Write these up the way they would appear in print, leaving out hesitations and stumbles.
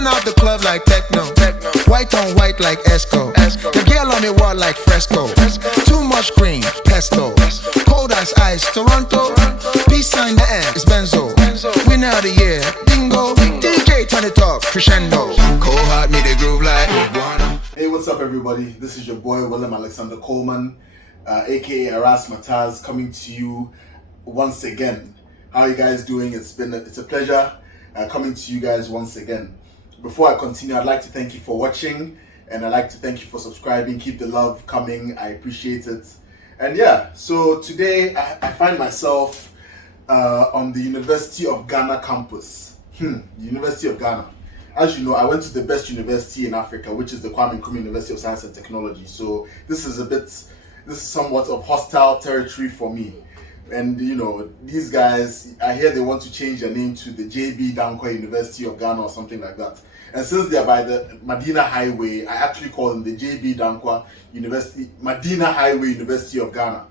Turn out the club like techno. White on white like Esco. The girl on the wall like fresco. Too much green, pesto. Cold as ice, Toronto. Peace sign the end, it's Benzo. Winner of the year, bingo. DJ turn it up, crescendo. Cold heart me the groove like. Hey, what's up, everybody? This is your boy William Alexander Coleman, aka Erasmataz, coming to you once again. How are you guys doing? It's a pleasure coming to you guys once again. Before I continue, I'd like to thank you for watching, and I'd like to thank you for subscribing. Keep the love coming. I appreciate it. And yeah, so today I find myself on the University of Ghana campus. The University of Ghana. As you know, I went to the best university in Africa, which is the Kwame Nkrumah University of Science and Technology. So this is somewhat of hostile territory for me. And you know, these guys, I hear they want to change their name to the JB Dankwa University of Ghana or something like that. And since they're by the Medina Highway, I actually call them the JB Dankwa University, Medina Highway University of Ghana,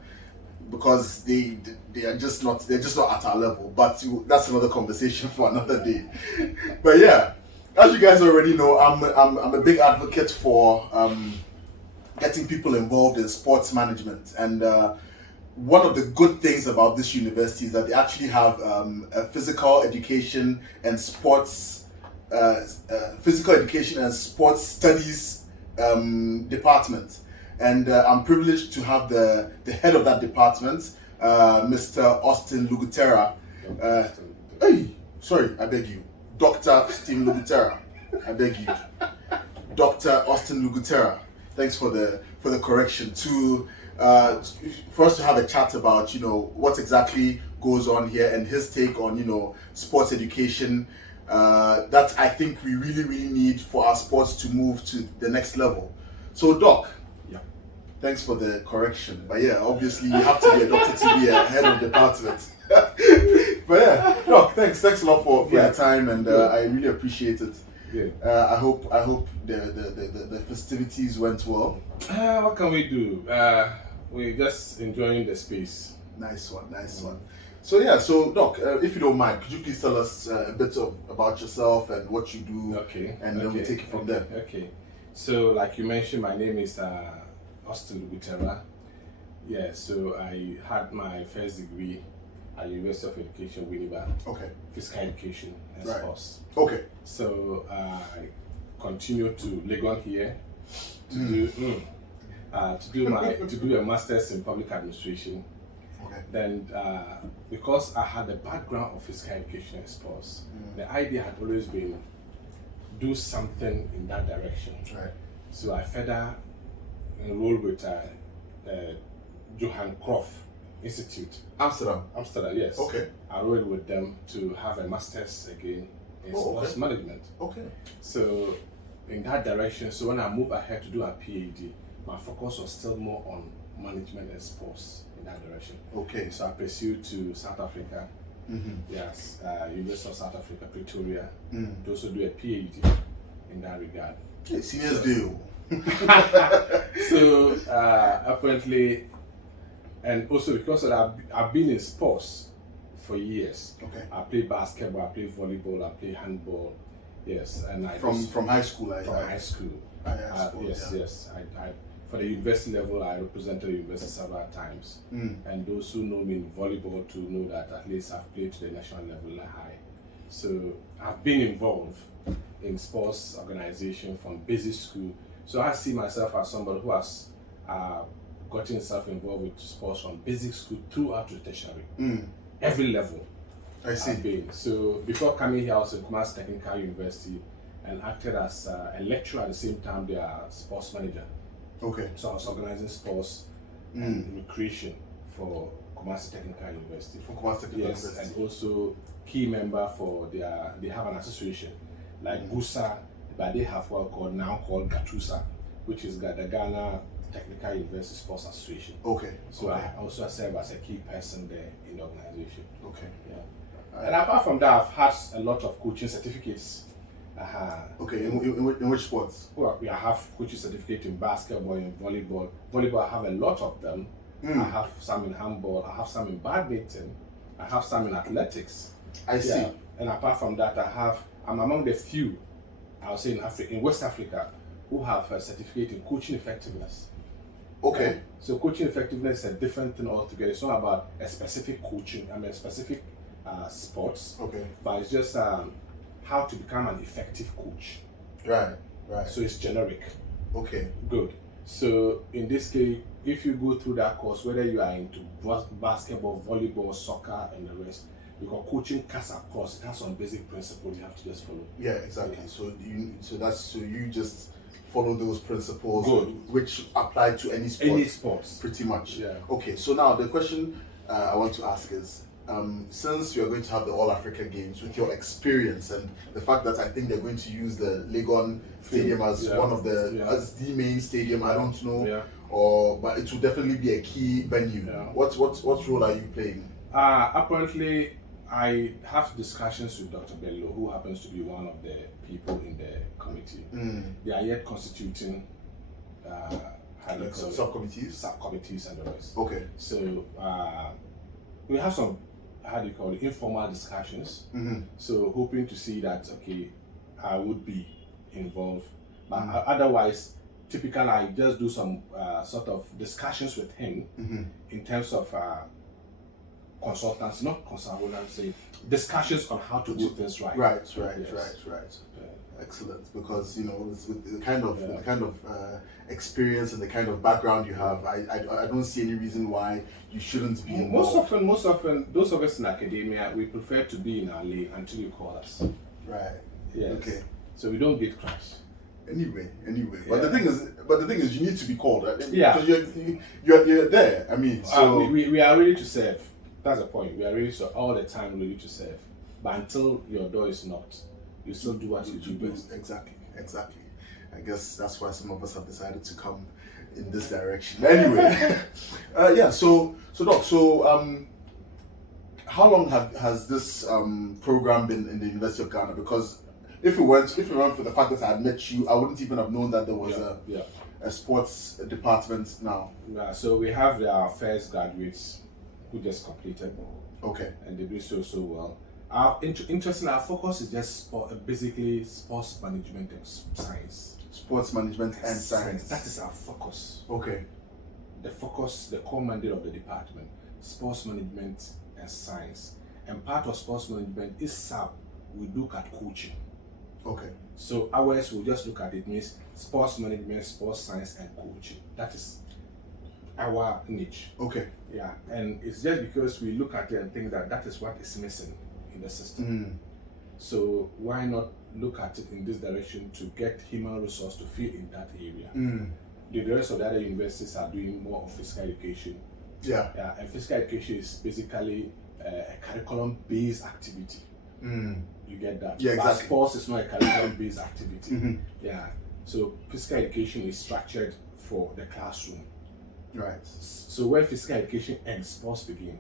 because they're just not at our level. But that's another conversation for another day. But yeah, as you guys already know, I'm a big advocate for getting people involved in sports management. And one of the good things about this university is that they actually have a physical education and sports studies department. And I'm privileged to have the head of that department, Mr. Austin Luguterah. I beg you. Dr. Steve Luguterah. I beg you. Dr. Austin Luguterah. Thanks for the correction. For us to have a chat about, you know, what exactly goes on here and his take on, you know, sports education that I think we really need for our sports to move to the next level. So Doc, yeah, thanks for the correction. But yeah, obviously you have to be a doctor to be a head of department. But yeah, Doc, thanks a lot for your time, and I really appreciate it. I hope the festivities went well. What can we do? We're just enjoying the space. Nice one. So yeah, so Doc, if you don't mind, could you please tell us a bit about yourself and what you do? Okay. And then we'll take it from there. Okay. So like you mentioned, my name is Austin Luguterah. Yeah. So I had my first degree at University of Education, Winneba. Okay. Physical education and sports. Okay. So I continued to Legon here to do a master's in public administration. Okay. Then because I had a background of physical education and sports, the idea had always been do something in that direction. Right. So I further enrolled with Johan Cruyff Institute. Amsterdam, yes. Okay. I enrolled with them to have a master's again in sports management. Okay. So in that direction, so when I moved ahead to do a Ph.D, my focus was still more on management and sports in that direction. Okay. So I pursued to South Africa. Yes, University of South Africa, Pretoria, to also do a Ph.D in that regard. Hey, seniors do. So apparently, and also because I've been in sports for years. Okay. I play basketball, I play volleyball, I play handball. Yes, and from high school. High school. Yes. I for the university level, I represented the university several times, and those who know me in volleyball to know that at least I've played to the national level high. So I've been involved in sports organization from basic school. So I see myself as somebody who has gotten himself involved with sports from basic school throughout to tertiary, every level. I see. I've been. So before coming here, I was in Kumasi Technical University and acted as a lecturer at the same time, their sports manager. Okay. So I was organizing sports and recreation for Kumasi Technical University. Yes, and also key member for they have an association like GUSA, but they have what called GATUSA, which is the Ghana Technical University Sports Association. Okay. So I also serve as a key person there in the organization. Okay. Yeah. And apart from that, I've had a lot of coaching certificates. Okay, in which sports? Well, I have coaching certificate in basketball, in volleyball. Volleyball, I have a lot of them. I have some in handball, I have some in badminton, I have some in athletics. I see. And apart from that, I'm among the few I'll say in West Africa, who have a certificate in coaching effectiveness. Okay. So coaching effectiveness is a different thing altogether. It's not about a specific coaching, a specific sports. Okay. But it's just how to become an effective coach. Right. So it's generic. Okay. Good. So in this case, if you go through that course, whether you are into basketball, volleyball, soccer, and the rest, because coaching cuts across, it has some basic principles you have to just follow. Yeah, exactly. So you just follow those principles. Good. Which apply to any sport. Any sports. Pretty much. Yeah. Okay, so now the question I want to ask is, since you're going to have the All Africa Games, with your experience and the fact that I think they're going to use the Legon Stadium as one of the as the main stadium, I don't know, but it will definitely be a key venue. Yeah. What role are you playing? Apparently, I have discussions with Dr. Bello, who happens to be one of the people in the committee. They are yet constituting subcommittees and the rest. Okay. So we have some, informal discussions. So hoping to see that, okay, I would be involved. But otherwise, typically I just do some sort of discussions with him in terms of consultancy, not consultancy, discussions on how to do things right. Right. Yes. Excellent, because with the kind of experience and the kind of background you have, I don't see any reason why you shouldn't be involved. Most often, those of us in academia, we prefer to be in our lane until you call us. Right. Yes. Okay. So we don't get crashed. Anyway. Yeah. But the thing is, you need to be called. Right? Yeah. Because you're there. I mean, so we are ready to serve. That's the point. We are ready to all the time ready to serve. But until your door is knocked, you still do what you do best. Exactly. I guess that's why some of us have decided to come in this direction. Anyway, So Doc, how long has this program been in the University of Ghana? Because if it weren't for the fact that I had met you, I wouldn't even have known that there was a sports department now. Yeah, so we have our first graduates who just completed. Okay. And they do so well. Our focus is just basically sports management and science. Sports management and science. That is our focus. Okay. The core mandate of the department, sports management and science. And part of sports management is SAP. We look at coaching. Okay. So ours will just look at it means sports management, sports science, and coaching. That is our niche. Okay. Yeah, and it's just because we look at it and think that is what is missing in the system. So why not look at it in this direction to get human resource to fill in that area? The rest of the other universities are doing more of physical education. Yeah, and physical education is basically a curriculum-based activity. You get that? Yeah, exactly. But sports is not a curriculum-based activity. Yeah, so physical education is structured for the classroom. Right. So when physical education ends, sports begin.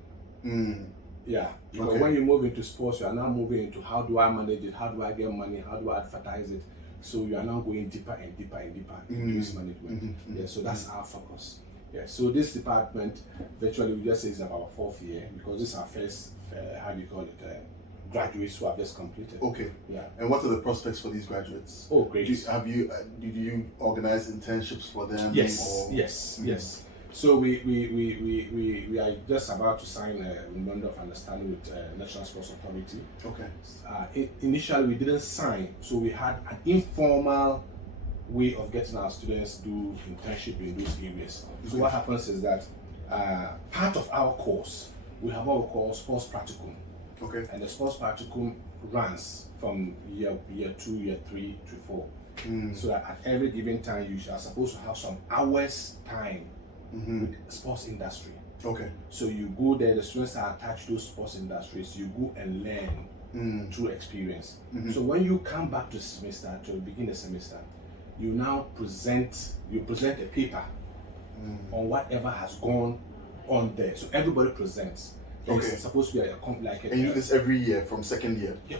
Yeah. Because Okay. when you move into sports, you are now moving into how do I manage it, how do I get money, how do I advertise it. So you are now going deeper and deeper and deeper into this management. Yeah. So that's our focus. Yeah. So this department, virtually, we just say is about 4th year because this is our first, graduates who have just completed. Okay. Yeah. And what are the prospects for these graduates? Oh, great. Did you organize internships for them? Yes. So we are just about to sign a memorandum of understanding with National Sports Authority. Okay. Initially, we didn't sign, so we had an informal way of getting our students to do internship in those areas. So what happens is that part of our course, we have what we call sports practicum. Okay. And the sports practicum runs from year 2, year 3 to 4. So that at every given time, you are supposed to have some hours time with sports industry. Okay. So you go there, the students are attached to sports industries, you go and learn through experience. So when you come back to semester, to begin the semester, you now present a paper on whatever has gone on there. So everybody presents. Okay. It's supposed to be and you do this every year from second year? Yeah.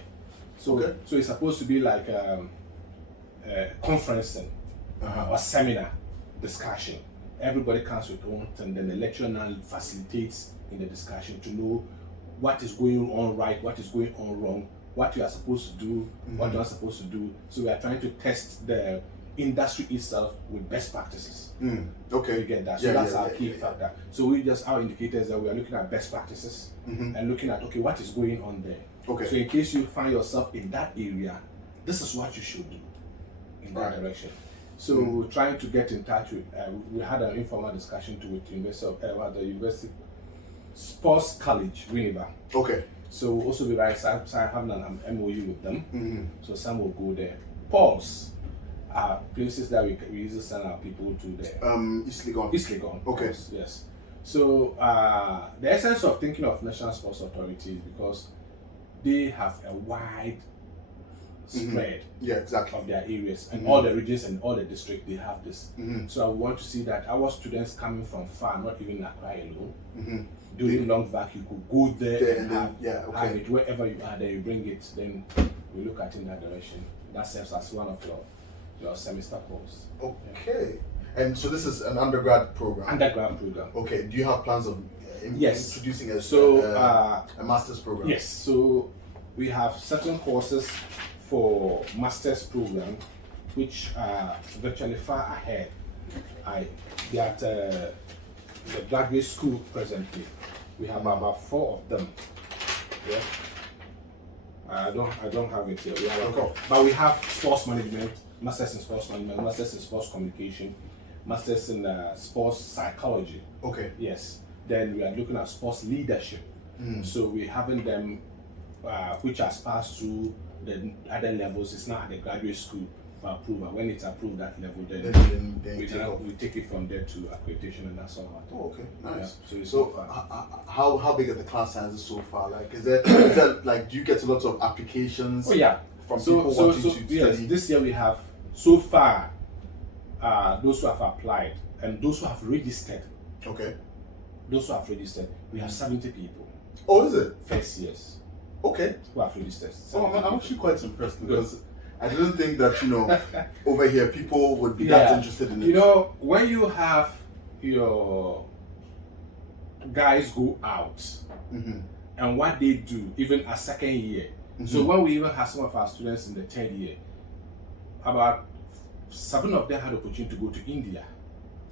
So it's supposed to be like conferencing or seminar discussion. Everybody comes with own, and then the lecturer now facilitates in the discussion to know what is going on right, what is going on wrong, what you are supposed to do, what you are supposed to do. So we are trying to test the industry itself with best practices. Okay. You get that? So that's our key factor. So we just, our indicators that we are looking at best practices and looking at, okay, what is going on there? Okay. So in case you find yourself in that area, this is what you should do in that direction. So we're trying to get in touch with, we had an informal discussion with the University Sports College, Winneba. Okay. So we'll also be having an MOU with them. So some will go there. Pause are places that we usually send our people to there. East Legon. East Legon. Okay. Pause, yes. So the essence of thinking of National Sports Authority is because they have a wide spread of their areas and all the regions and all the districts, they have this. So I want to see that our students coming from far, not even Accra alone, during long vac, you could go there and have it wherever you are, then you bring it, then we look at it in that direction. That serves as one of your semester course. Okay. And so this is an undergrad program? Undergrad program. Okay. Do you have plans of introducing a master's program? Yes. So we have certain courses for master's program which are virtually far ahead. They are at the graduate school presently. We have about 4 of them. Yeah. I don't have it here. We have but we have sports management, masters in sports management, masters in sports communication, masters in sports psychology. Okay. Yes. Then we are looking at sports leadership. So we're having them which has passed through the other levels. It's not at the graduate school for approval. When it's approved at level, then we take it from there to accreditation, and that's all. Oh, okay, nice. Yeah, so how big are the class sizes so far? Like, is there like, do you get a lot of applications? Oh yeah, from people wanting to study? Yes, this year we have so far those who have applied and those who have registered. Okay. Those who have registered, we have 70 people. Oh, is it? First years. Okay. Who have registered. Oh, I'm actually quite impressed because I didn't think that, over here people would be that interested in it. When you have your guys go out and what they do, even a second year. So when we even have some of our students in the 3rd year, about 7 of them had the opportunity to go to India.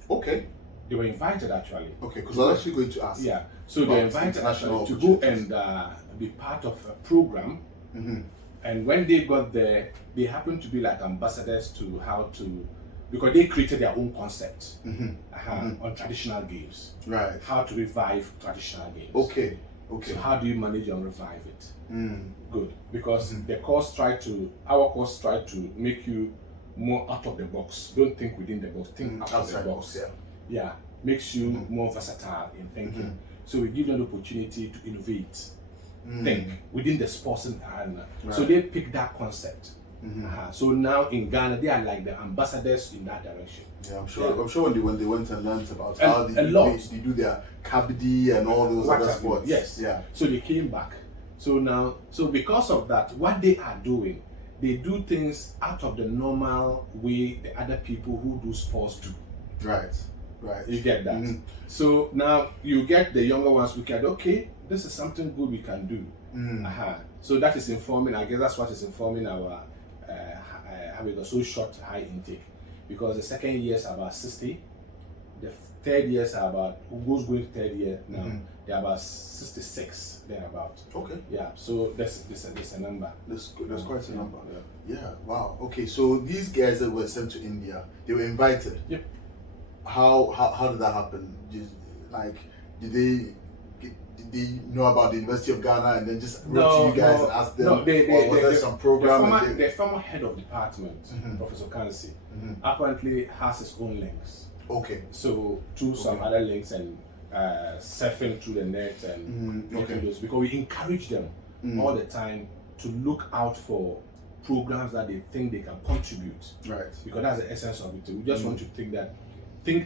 Okay. They were invited actually. Okay, because I was actually going to ask. Yeah. So they were invited actually to go and be part of a program. And when they got there, they happened to be like ambassadors to because they created their own concept on traditional games. Right. How to revive traditional games. Okay. Okay. So how do you manage and revive it? Good. Because our course tried to make you more out of the box. Don't think within the box, think outside the box. Yeah. Makes you more versatile in thinking. So we give them the opportunity to innovate. Think within the sports and so they pick that concept. So now in Ghana they are like the ambassadors in that direction. Yeah, I'm sure when they went and learned about how they do their kabaddi and all those other sports. Yes. Yeah. So they came back. So because of that, what they are doing, they do things out of the normal way the other people who do sports do. Right. Right. You get that. So now you get the younger ones. We can this is something good we can do. So that is informing. I guess that's what is informing our having a so short high intake, because the second year is about 60, the 3rd years are about who's going to 3rd year now. They're about 66. They're about. Okay. Yeah. So that's a number. That's quite a number. Yeah. Wow. Okay. So these guys that were sent to India, they were invited. Yep. How did that happen? Did they know about the University of Ghana and then just wrote to you guys and asked them? No, or was there some program? The former head of department, Professor Kansi, apparently has his own links. Okay. So through some other links and surfing through the net and making those, because we encourage them all the time to look out for programs that they think they can contribute. Right. Because that's the essence of it. We just want to think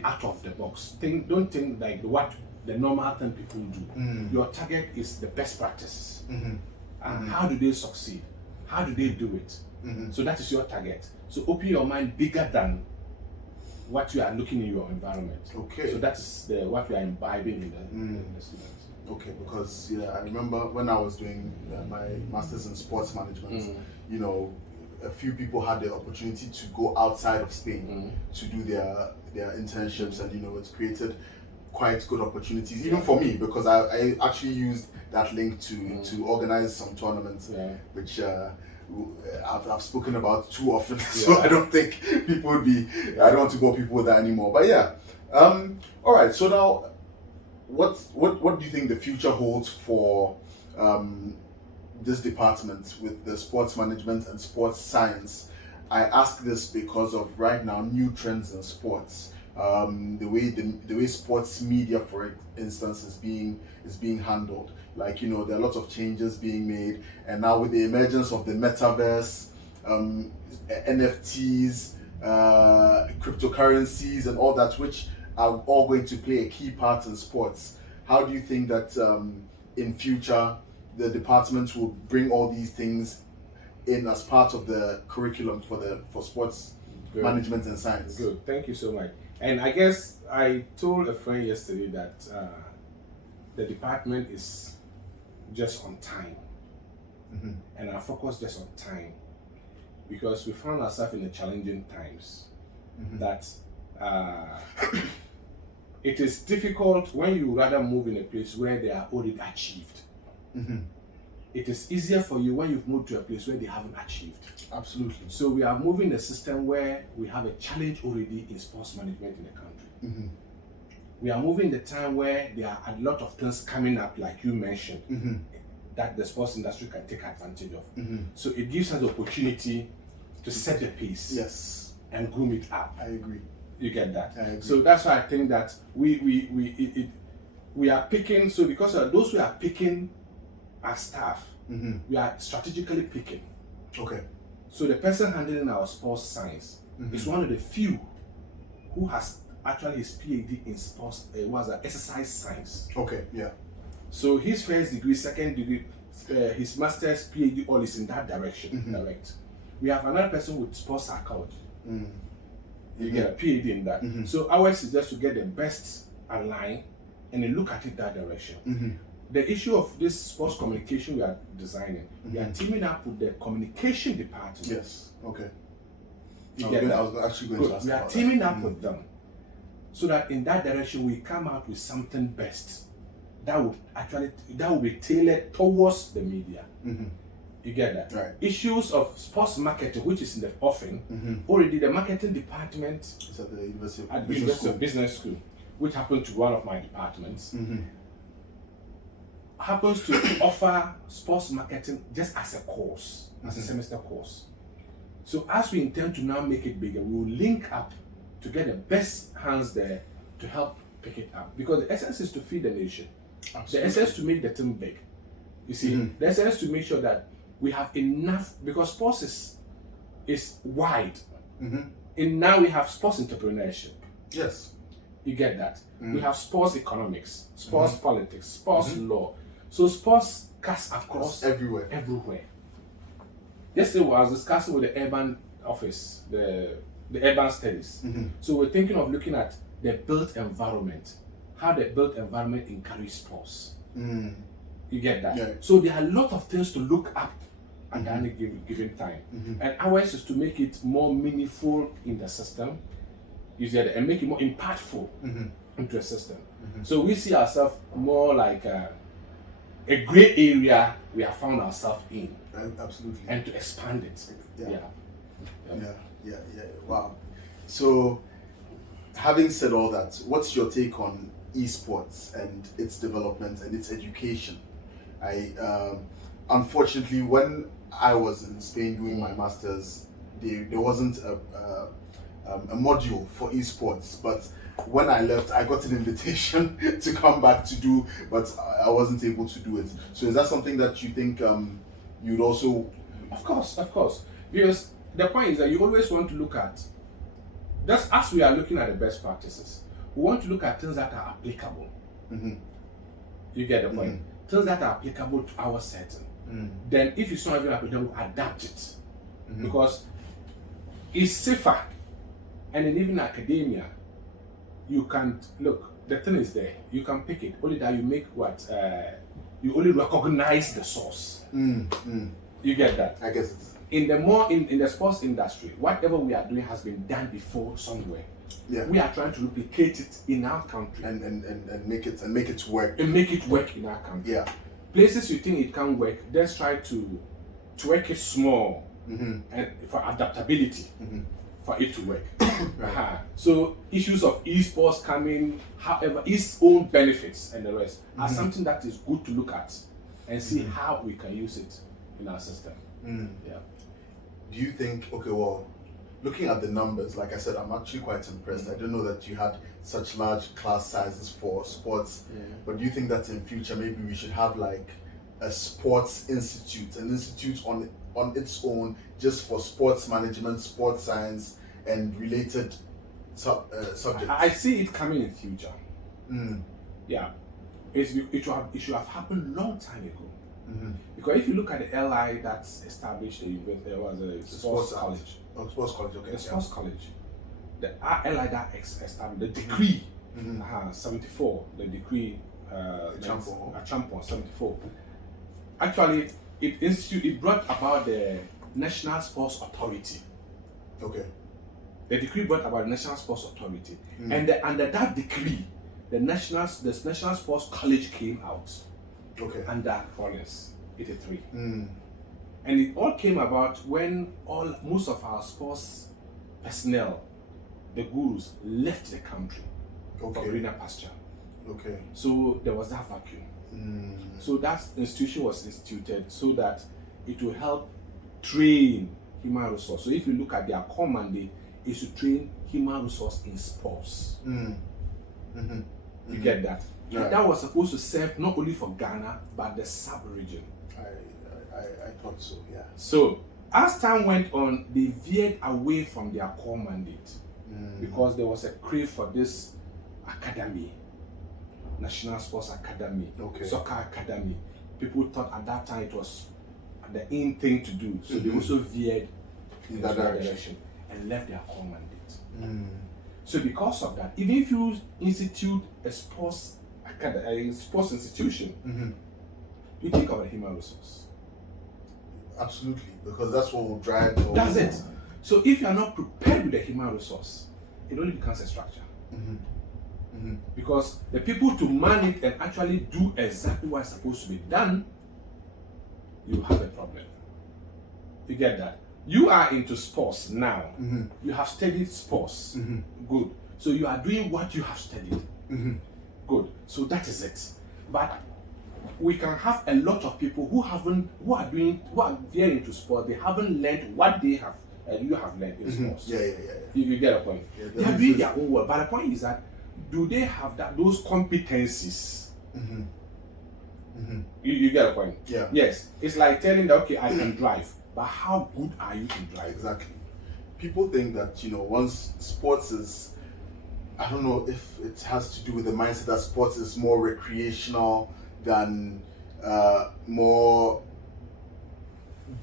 out of the box. Don't think like what the normal thing people do. Your target is the best practices. And how do they succeed? How do they do it? So that is your target. So open your mind bigger than what you are looking in your environment. Okay. So that is what we are imbibing in the students. Okay, because I remember when I was doing my master's in sports management, you know, a few people had the opportunity to go outside of Spain to do their internships, and it's created quite good opportunities, even for me, because I actually used that link to organize some tournaments, which I've spoken about too often, so I don't think people would be. I don't want to bore people with that anymore. But all right. So now, what do you think the future holds for this department with the sports management and sports science? I ask this because of right now new trends in sports. The way sports media, for instance, is being handled. Like, there are lots of changes being made, and now with the emergence of the metaverse, NFTs, cryptocurrencies, and all that, which are all going to play a key part in sports. How do you think that in future the department will bring all these things in as part of the curriculum for sports management and science? Good, thank you so much. And I guess I told a friend yesterday that the department is just on time, and our focus just on time, because we found ourselves in the challenging times that it is difficult when you rather move in a place where they are already achieved. It is easier for you when you've moved to a place where they haven't achieved. Absolutely. So we are moving a system where we have a challenge already in sports management in the country. We are moving the time where there are a lot of things coming up, like you mentioned, that the sports industry can take advantage of. So it gives us the opportunity to set the pace. Yes. And groom it up. I agree. You get that? I agree. So that's why I think that we are picking. So because of those we are picking as staff, we are strategically picking. Okay. So the person handling our sports science is one of the few who has actually his Ph.D. in sports, exercise science. Okay, yeah. So his first degree, second degree, his master's, Ph.D. all is in that direction. Direct. We have another person with sports psychology. You get a Ph.D. in that. So ours is just to get the best aligned and then look at it that direction. The issue of this sports communication we are designing, we are teaming up with the communication department. Yes. Okay. You get that? I was actually going to ask. We are teaming up with them, so that in that direction we come out with something best that will be tailored towards the media. You get that? Right. Issues of sports marketing, which is in the offing, already the marketing department It's at the University of Business School, which happened to one of my departments, happens to offer sports marketing just as a course, as a semester course. So as we intend to now make it bigger, we will link up to get the best hands there to help pick it up. Because the essence is to feed the nation. Absolutely. The essence to make the team big. You see, the essence to make sure that we have enough, because sports is wide. And now we have sports entrepreneurship. Yes. You get that? We have sports economics, sports politics, sports law. So sports cuts across everywhere. Yesterday I was discussing with the urban office, the urban studies. So we're thinking of looking at the built environment, how the built environment encourages sports. You get that? Yeah. So there are a lot of things to look up at any given time. And ours is to make it more meaningful in the system, and make it more impactful into the system. So we see ourselves more like a great area we have found ourselves in. Absolutely. And to expand it. Yeah. Wow. So, having said all that, what's your take on esports and its development and its education? Unfortunately, when I was in Spain doing my masters, there wasn't a module for esports, but when I left, I got an invitation to come back to do, but I wasn't able to do it. So is that something that you think you'd also... Of course. Because the point is that you always want to look at, just as we are looking at the best practices, we want to look at things that are applicable. You get the point? Things that are applicable to our setting. Then if it's not even applicable, we'll adapt it. Because it's safer. And then even academia, you can't look. the thing is there. You can pick it. Only that you make what? You only recognize the source. You get that? I guess it's In the sports industry, whatever we are doing has been done before somewhere. yeah. We are trying to replicate it in our country and make it work. and make it work in our country. Yeah. Places you think it can work, let's try to work it small and for adaptability for it to work. So issues of esports coming, however, its own benefits and the rest are something that is good to look at and see how we can use it in our system. Yeah. Do you think, okay, well, looking at the numbers, like I said, I'm actually quite impressed. I didn't know that you had such large class sizes for sports. But do you think that in future maybe we should have like a sports institute, an institute on its own just for sports management, sports science, and related subjects? I see it coming in future. Yeah, it should have happened long time ago. Because if you look at the LI that's established, there was a sports college. Oh, sports college, okay. The sports college, the LI that established the decree, 74, the decree, Champon 74. Actually, it brought about the National Sports Authority. Okay. The decree brought about the National Sports Authority, and under that decree, the National Sports College came out. Okay. Under Collins 83. And it all came about when most of our sports personnel, the gurus, left the country for greener pasture. Okay. So there was that vacuum. So that institution was instituted so that it will help train human resource. So if you look at their core mandate, is to train human resource in sports. You get that? Right. That was supposed to serve not only for Ghana but the sub-region. I thought so, yeah. So as time went on, they veered away from their core mandate because there was a crave for this academy, National Sports Academy, Soccer Academy. People thought at that time it was the in thing to do, so they also veered in that direction and left their core mandate. So because of that, even if you institute a sports institution, you think about human resource. Absolutely, because that's what will drive. That's it. So if you are not prepared with the human resource, it only becomes a structure. Because the people to man it and actually do exactly what's supposed to be done, you have a problem. You get that? You are into sports now. You have studied sports. Good. So you are doing what you have studied. Good. So that is it. But we can have a lot of people who are very into sport. They haven't learned what they have. You have learned in sports. You get a point. They are doing their own work. But the point is that, do they have those competencies? You get a point. Yeah. Yes. It's like telling that, okay, I can drive, but how good are you to drive? Exactly. People think that, once sports is, I don't know if it has to do with the mindset that sports is more recreational than more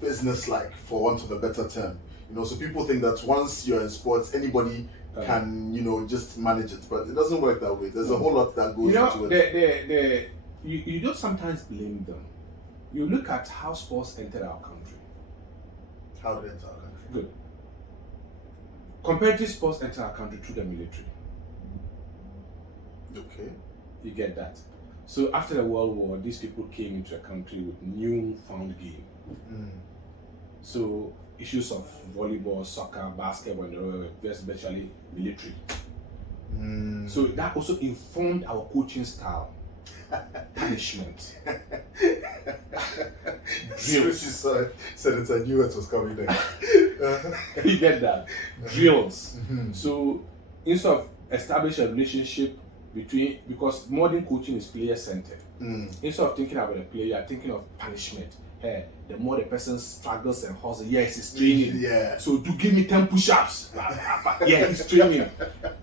business-like, for want of a better term. So people think that once you're in sports, anybody can, just manage it, but it doesn't work that way. There's a whole lot that goes into it. You don't sometimes blame them. You look at how sports entered our country. How did it enter our country? Good. Competitive sports enter our country through the military. Okay. You get that? So after the World War, these people came into a country with newfound game. So issues of volleyball, soccer, basketball, and especially military. So that also informed our coaching style. Punishment. Drills. Said it, I knew it was coming next. You get that? Drills. So instead of establish a relationship because modern coaching is player centered. Instead of thinking about the player, thinking of punishment. The more the person struggles and hustles, yes, he's training. So do give me 10 push-ups. Yeah, he's training.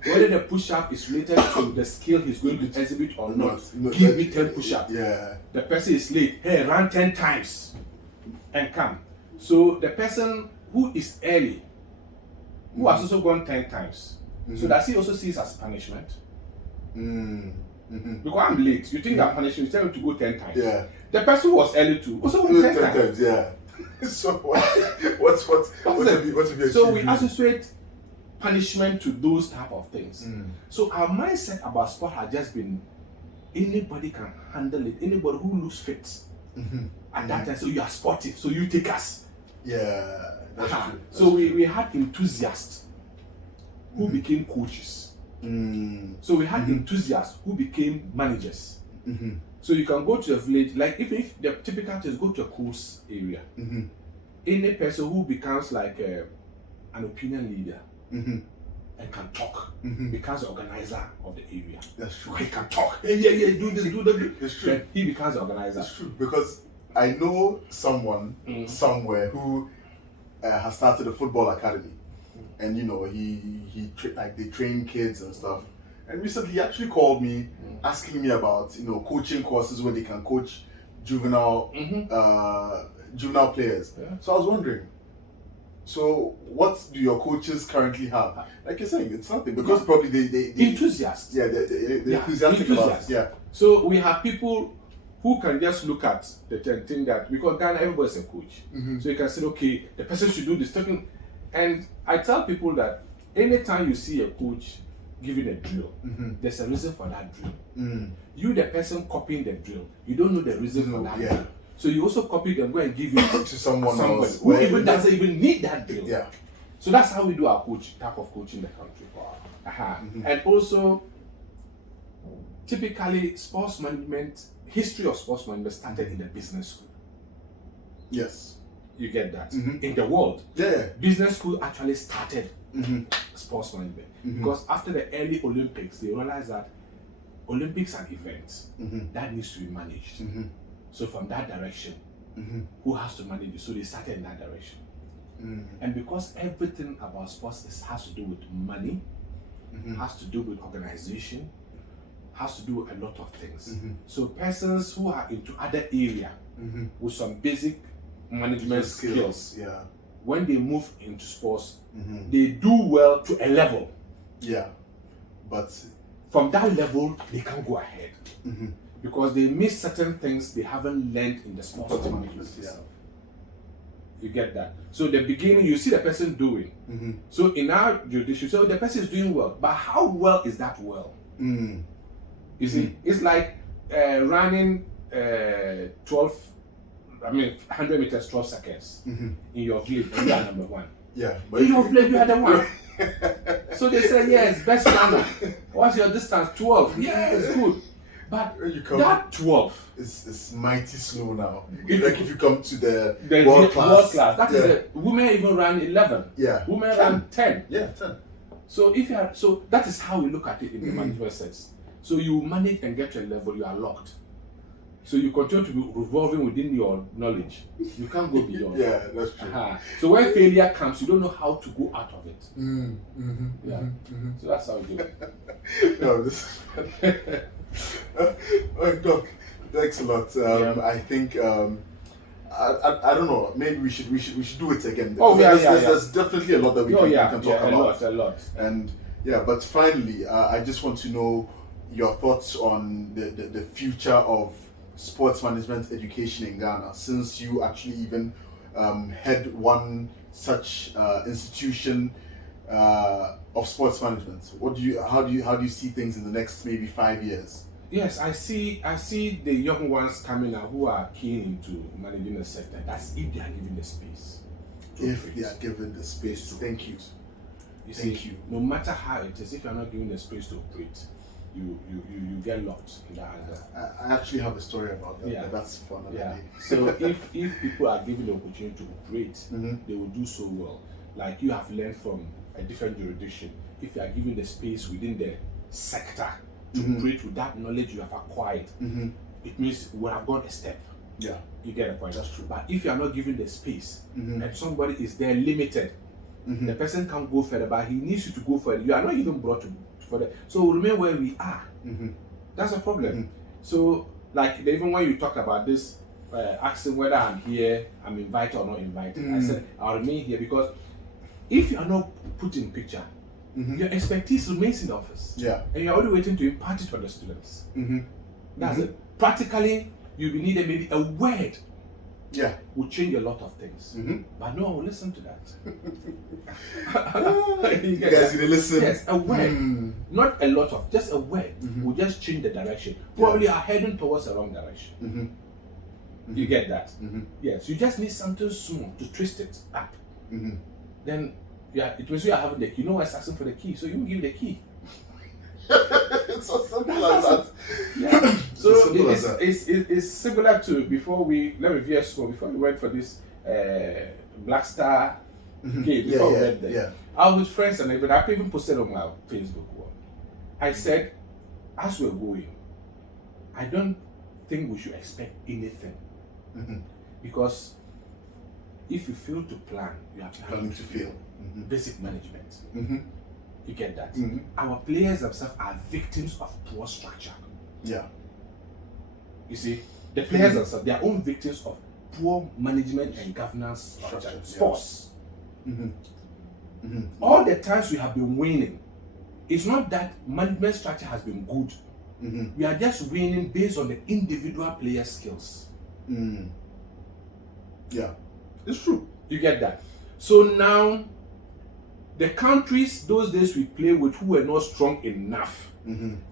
Whether the push-up is related to the skill he's going to exhibit or not, give me 10 push-ups. The person is late. Run 10 times and come. So the person who is early, who has also gone 10 times, so does he also see it as punishment? Because I'm late. You think I'm punishing? You tell me to go 10 times. Yeah. The person who was early too also went 10 times. Yeah. So what's your So we associate punishment to those type of things. So our mindset about sport has just been anybody can handle it. Anybody who looks fit at that time. So you are sportive. So you take us. Yeah. That's true. That's So we had enthusiasts who became coaches. So we had enthusiasts who became managers. So you can go to a village, like if the typical thing is go to a coast area. Any person who becomes like an opinion leader and can talk becomes the organizer of the area. That's true. He can talk. Hey, yeah, do this, do that. That's true. Then he becomes the organizer. That's true, because I know someone somewhere who has started a football academy, and you know they train kids and stuff. And recently, he actually called me asking me about coaching courses where they can coach juvenile juvenile players. Yeah. So I was wondering, so what do your coaches currently have? Like you're saying, it's nothing, because probably they enthusiasts. Yeah, they're enthusiastic about it. Yeah. So we have people who can just look at the thing that, because Ghana, everybody's a coach. So you can say, okay, the person should do this. And I tell people that anytime you see a coach giving a drill, there's a reason for that drill. You, the person copying the drill, you don't know the reason for that drill. So you also copy them, go and give it to someone else who even doesn't even need that drill. Yeah. So that's how we do our type of coaching in the country. And also, typically, sports management, history of sports management started in the business school. Yes. You get that? In the world, business school actually started sports management. Because after the early Olympics, they realized that Olympics are events that needs to be managed. So from that direction, who has to manage it? So they started in that direction. And because everything about sports has to do with money, has to do with organization, has to do with a lot of things. So persons who are into other area with some basic management skills, when they move into sports, they do well to a level. Yeah. But from that level, they can go ahead. Because they miss certain things they haven't learned in the sports management itself. You get that? So the beginning, you see the person doing. So in our jurisdiction, so the person is doing well, but how well is that well? You see, it's like running 100 meters, 12 seconds in your village, and you are number one. Yeah, but in your village, you are the one. So they say, yes, best runner. What's your distance? 12. Yeah, it's good. But that 12 is mighty slow now. If you come to the world class, that is a women even run 11. Yeah, women run 10. Yeah, 10. So so that is how we look at it in the management sense. So you manage and get to a level, you are locked. So you continue to be revolving within your knowledge. You can't go beyond. Yeah, that's true. So when failure comes, you don't know how to go out of it. So that's how we do it. No, this is funny. Doc, thanks a lot. I think I don't know. Maybe we should do it again. There's definitely a lot that we can talk about. A lot. And but finally, I just want to know your thoughts on the future of sports management education in Ghana, since you actually even head one such institution of sports management. How do you see things in the next maybe 5 years? Yes, I see the young ones coming out who are keen into managing the sector. That's if they are given the space. If they are given the space, thank you. Thank you. No matter how it is, if you are not given the space to operate, you get lost in that. I actually have a story about that. But that's fun. So if people are given the opportunity to operate, they will do so well. Like you have learned from a different jurisdiction. If you are given the space within the sector to operate with that knowledge you have acquired, it means we have gone a step. Yeah, you get the point. That's true. But if you are not given the space and somebody is there limited, the person can't go further. But he needs you to go further. You are not even brought to further. So we remain where we are. That's a problem. So like even when you talk about this, asking whether I'm here, I'm invited or not invited, I said I'll remain here because if you are not put in picture, your expertise remains in the office. Yeah. And you're only waiting to impart it on the students. That's it. Practically, you'll be needed maybe a word. Yeah. Will change a lot of things. But no one will listen to that. You guys need to listen. Yes, a word. Not a lot of, just a word will just change the direction. Probably are heading towards the wrong direction. You get that? Yes, you just need something small to twist it up. Then, yeah, it means you are having the key. No one's asking for the key, so you give the key. It's so simple as that. Yeah. So it's it's similar to before we went for this Black Star game. Before we went there, I was with friends and even I even posted on my Facebook wall. I said, as we're going, I don't think we should expect anything because if you fail to plan, you have to fail. Basic management. You get that? Our players themselves are victims of poor structure. Yeah. You see, the players themselves, they are own victims of poor management and governance structure. Sports. All the times we have been winning, it's not that management structure has been good. We are just winning based on the individual player skills. Yeah, it's true. You get that? So now, the countries those days we play with who were not strong enough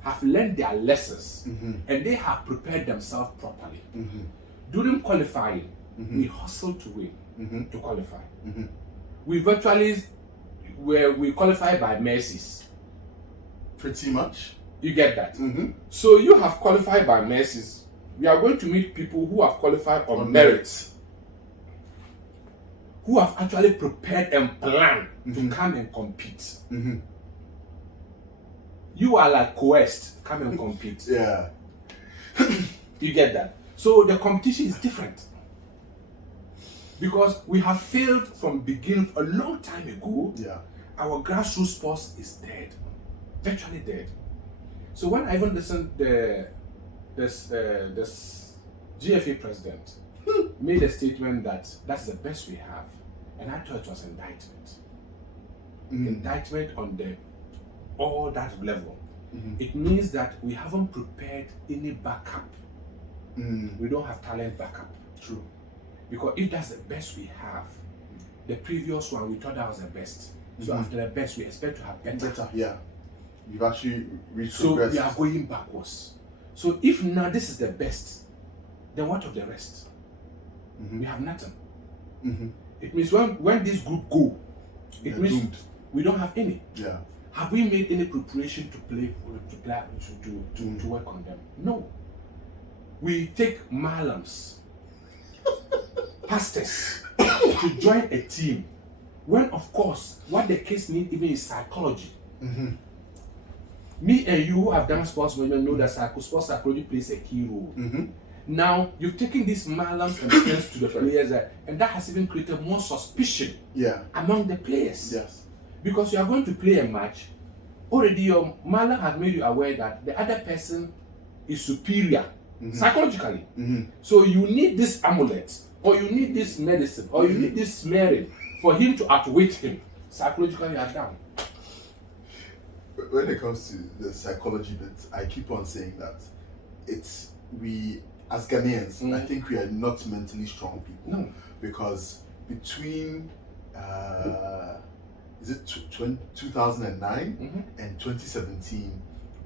have learned their lessons and they have prepared themselves properly. During qualifying, we hustled to win, to qualify. We virtually we qualify by mercies. Pretty much. You get that? So you have qualified by mercies. We are going to meet people who have qualified on merit, who have actually prepared and planned to come and compete. You are like coerced, come and compete. Yeah. You get that? So the competition is different. Because we have failed from beginning a long time ago. Yeah. Our grassroots sports is dead. Virtually dead. So when I even listened this GFA president made a statement that that's the best we have. And I thought it was indictment. Indictment on all that level. It means that we haven't prepared any backup. We don't have talent backup. True. Because if that's the best we have, the previous one we thought that was the best. So after the best, we expect to have better. Yeah. You've actually reached So progress. we are going backwards. So if now this is the best, then what of the rest? We have nothing. It means when this group go, it means doomed. we don't have any. Yeah. Have we made any preparation to work on them? No. We take malams, pastors to join a team when, of course, what the case needs even is psychology. Me and you who have done sports management know that sports psychology plays a key role. Now, you've taken these malams and friends to the players, and that has even created more suspicion among the players. Yes. Because you are going to play a match, already your malam has made you aware that the other person is superior psychologically. So you need this amulet, or you need this medicine, or you need this smearing for him to outwit him. Psychologically, you are down. When it comes to the psychology bit, I keep on saying that we as Ghanaians, I think we are not mentally strong people. No. Because between is it 2009 and 2017,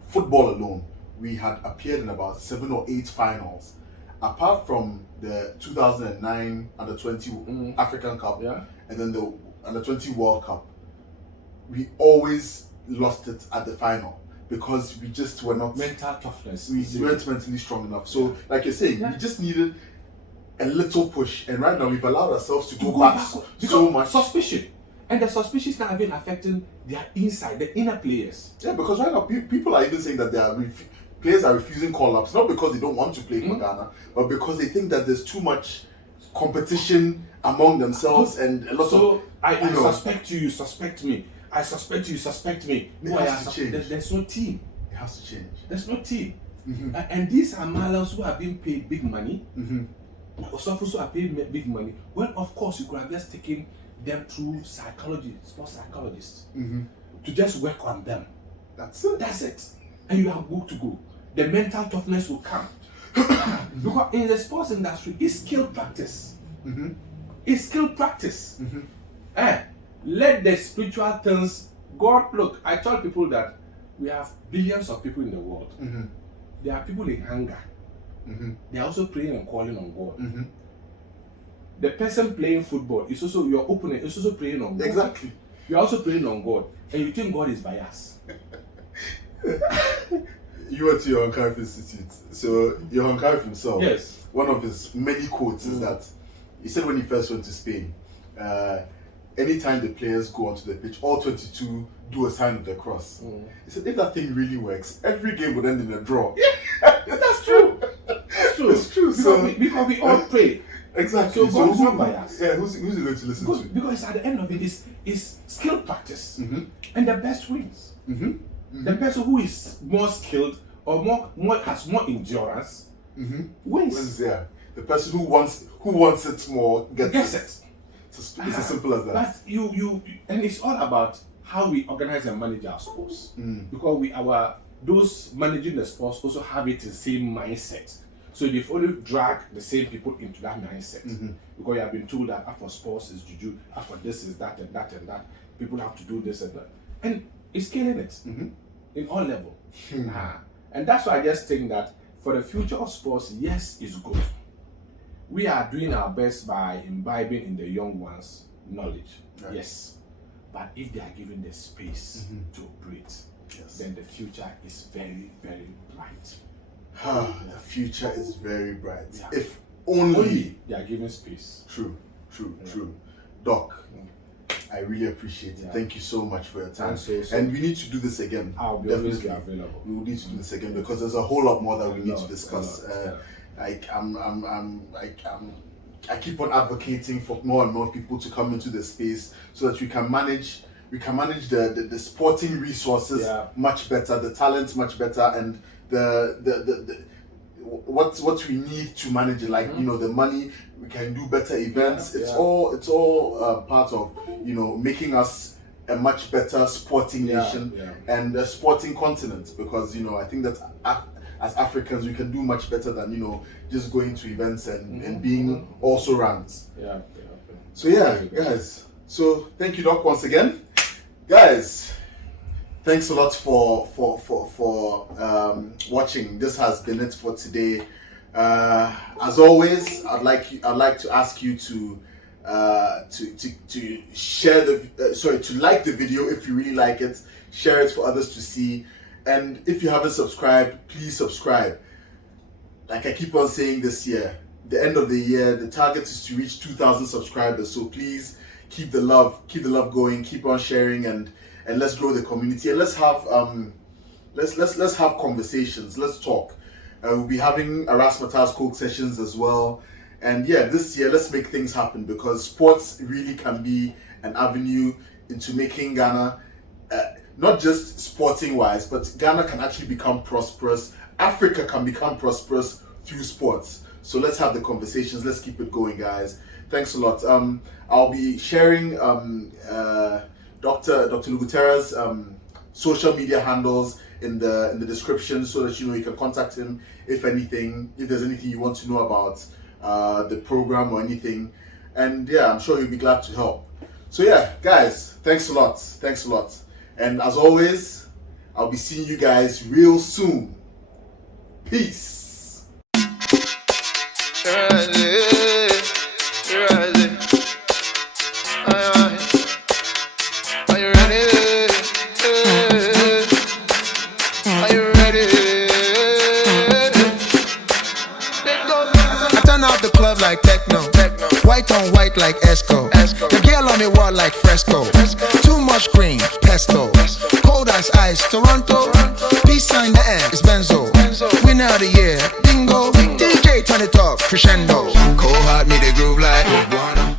football alone, we had appeared in about 7 or 8 finals. Apart from the 2009 Under-20 African Cup and then the Under-20 World Cup, we always lost it at the final because we just were not mental toughness. We weren't mentally strong enough. So, like you're saying, we just needed a little push, and right now we've allowed ourselves to go back so much. Suspicion, and the suspicion is now even affecting their inside, the inner players. Yeah, because right now people are even saying that players are refusing call-ups, not because they don't want to play for Ghana, but because they think that there's too much competition among themselves and a lot of. I suspect you, you suspect me. I suspect you, suspect me. No, there's no team. It has to change. There's no team. And these are malams who are being paid big money, or some who are paid big money. Well, of course, you could have just taken them through psychology, sports psychologists, to just work on them. That's it. That's it. And you are good to go. The mental toughness will come. Because in the sports industry, it's skill practice. It's skill practice. Let the spiritual things, God, look, I tell people that we have billions of people in the world. There are people in hunger. They are also praying and calling on God. The person playing football is also your opponent, is also praying on God. Exactly. You are also praying on God, and you think God is biased. You went to Johan Cruyff Institute. So Johan Cruyff himself, Yes. one of his many quotes is that he said when he first went to Spain, anytime the players go onto the pitch, all 22 do a sign of the cross. He said if that thing really works, every game would end in a draw. That's true. That's true. It's true. Because we all pray. Exactly. So God is not biased. Yeah, who's he going to listen to? Because at the end of it is skill practice, and the best wins. The person who is more skilled or more has more endurance wins. Yeah, the person who wants it more gets it. It's as simple as that. But you and it's all about how we organize and manage our sports, because those managing the sports also have it the same mindset. So they've only drag the same people into that mindset, because you have been told that after sports is juju, after this is that and that and that. People have to do this and that, and it's killing it in all level. And that's why I just think that for the future of sports, yes, it's good. We are doing our best by imbibing in the young ones knowledge, yes. But if they are given the space to operate, then the future is very, very bright. The future is very bright. Yeah. If only they are given space. True. Doc, I really appreciate it. Yeah. Thank you so much for your time. So. And we need to do this again. I'll be always be available. We will need to do this again because there's a whole lot more that we need to discuss. I keep on advocating for more and more people to come into the space so that we can manage the sporting resources much better, the talents much better, and the what we need to manage it, like the money. We can do better events. It's all part of making us a much better sporting nation and a sporting continent, because I think that as Africans we can do much better than just going to events and being also rants. So guys, so thank you, Doc, once again. Guys, thanks a lot for watching. This has been it for today. As always, I'd like to ask you to share to like the video if you really like it, share it for others to see, and if you haven't subscribed, please subscribe. Like I keep on saying, this year, the end of the year, the target is to reach 2,000 subscribers. So please keep the love going, keep on sharing, and let's grow the community, and let's have let's have conversations, let's talk. We'll be having Erasmus Coke sessions as well. And this year, let's make things happen, because sports really can be an avenue into making Ghana, not just sporting wise, but Ghana can actually become prosperous. Africa can become prosperous through sports. So let's have the conversations. Let's keep it going, guys. Thanks a lot. I'll be sharing Dr. Luguterah's social media handles in the description, so that you can contact him if there's anything you want to know about the program or anything. And I'm sure he'll be glad to help. So guys, thanks a lot. And as always, I'll be seeing you guys real soon. Peace. Like techno, white on white like Esco. The girl on the wall like fresco. Too much green, pesto. Cold as ice, Toronto. Peace sign the air, it's Benzo. Winner of the year, bingo. DJ turn it up, crescendo. Cold heart me the groove like